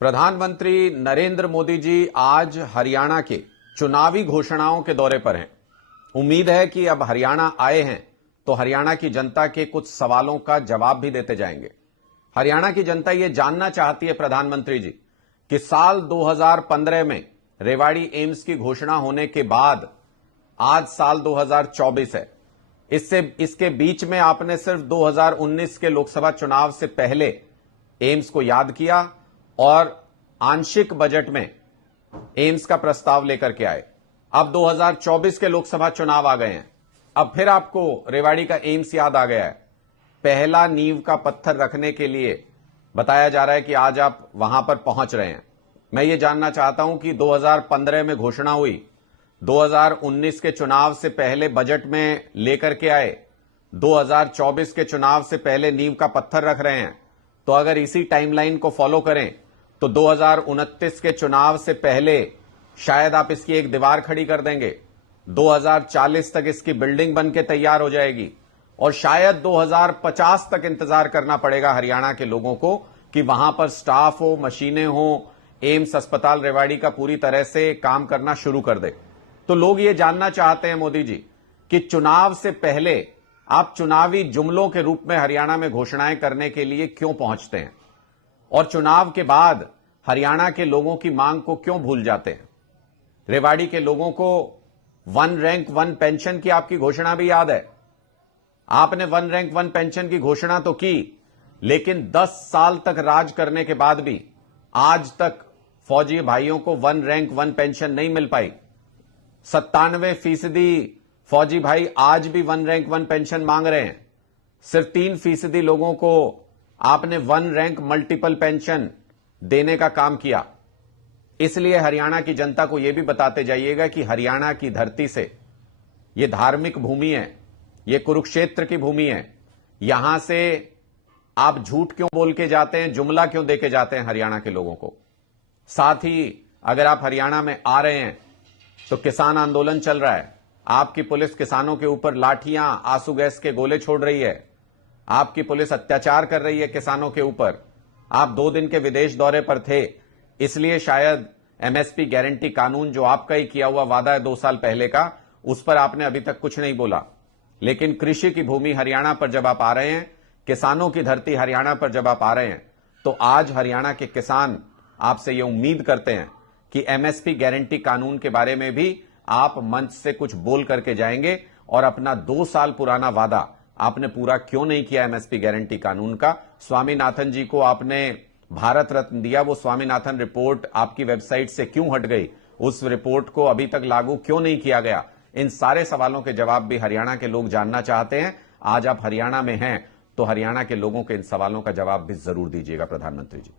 प्रधानमंत्री नरेंद्र मोदी जी आज हरियाणा के चुनावी घोषणाओं के दौरे पर हैं। उम्मीद है कि अब हरियाणा आए हैं तो हरियाणा की जनता के कुछ सवालों का जवाब भी देते जाएंगे। हरियाणा की जनता यह जानना चाहती है प्रधानमंत्री जी कि साल 2015 में रेवाड़ी एम्स की घोषणा होने के बाद आज साल 2024 है। इसके बीच में आपने सिर्फ 2019 के लोकसभा चुनाव से पहले एम्स को याद किया और आंशिक बजट में एम्स का प्रस्ताव लेकर के आए। अब 2024 के लोकसभा चुनाव आ गए हैं, अब फिर आपको रेवाड़ी का एम्स याद आ गया है। पहला नींव का पत्थर रखने के लिए बताया जा रहा है कि आज आप वहां पर पहुंच रहे हैं। मैं ये जानना चाहता हूं कि 2015 में घोषणा हुई, 2019 के चुनाव से पहले बजट में लेकर के आए, 2024 के चुनाव से पहले नींव का पत्थर रख रहे हैं। तो अगर इसी टाइमलाइन को फॉलो करें तो 2029 के चुनाव से पहले शायद आप इसकी एक दीवार खड़ी कर देंगे, 2040 तक इसकी बिल्डिंग बन के तैयार हो जाएगी और शायद 2050 तक इंतजार करना पड़ेगा हरियाणा के लोगों को कि वहां पर स्टाफ हो, मशीनें हो, एम्स अस्पताल रेवाड़ी का पूरी तरह से काम करना शुरू कर दे। तो लोग ये जानना चाहते हैं मोदी जी कि चुनाव से पहले आप चुनावी जुमलों के रूप में हरियाणा में घोषणाएं करने के लिए क्यों पहुंचते हैं और चुनाव के बाद हरियाणा के लोगों की मांग को क्यों भूल जाते हैं। रेवाड़ी के लोगों को वन रैंक वन पेंशन की आपकी घोषणा भी याद है। आपने वन रैंक वन पेंशन की घोषणा तो की, लेकिन 10 साल तक राज करने के बाद भी आज तक फौजी भाइयों को वन रैंक वन पेंशन नहीं मिल पाई। 97% फौजी भाई आज भी वन रैंक वन पेंशन मांग रहे हैं। सिर्फ 3% लोगों को आपने वन रैंक मल्टीपल पेंशन देने का काम किया। इसलिए हरियाणा की जनता को यह भी बताते जाइएगा कि हरियाणा की धरती से यह धार्मिक भूमि है, यह कुरुक्षेत्र की भूमि है। यहां से आप झूठ क्यों बोल के जाते हैं, जुमला क्यों दे के जाते हैं हरियाणा के लोगों को। साथ ही अगर आप हरियाणा में आ रहे हैं तो किसान आंदोलन चल रहा है, आपकी पुलिस किसानों के ऊपर लाठियां, आंसू गैस के गोले छोड़ रही है, आपकी पुलिस अत्याचार कर रही है किसानों के ऊपर। आप 2 दिन के विदेश दौरे पर थे, इसलिए शायद एमएसपी गारंटी कानून जो आपका ही किया हुआ वादा है 2 साल पहले का, उस पर आपने अभी तक कुछ नहीं बोला। लेकिन कृषि की भूमि हरियाणा पर जब आप आ रहे हैं, किसानों की धरती हरियाणा पर जब आप आ रहे हैं, तो आज हरियाणा के किसान आपसे यह उम्मीद करते हैं कि एमएसपी गारंटी कानून के बारे में भी आप मंच से कुछ बोल करके जाएंगे और अपना 2 साल पुराना वादा आपने पूरा क्यों नहीं किया एमएसपी गारंटी कानून का। स्वामीनाथन जी को आपने भारत रत्न दिया, वो स्वामीनाथन रिपोर्ट आपकी वेबसाइट से क्यों हट गई, उस रिपोर्ट को अभी तक लागू क्यों नहीं किया गया। इन सारे सवालों के जवाब भी हरियाणा के लोग जानना चाहते हैं। आज आप हरियाणा में हैं तो हरियाणा के लोगों के इन सवालों का जवाब भी जरूर दीजिएगा प्रधानमंत्री जी।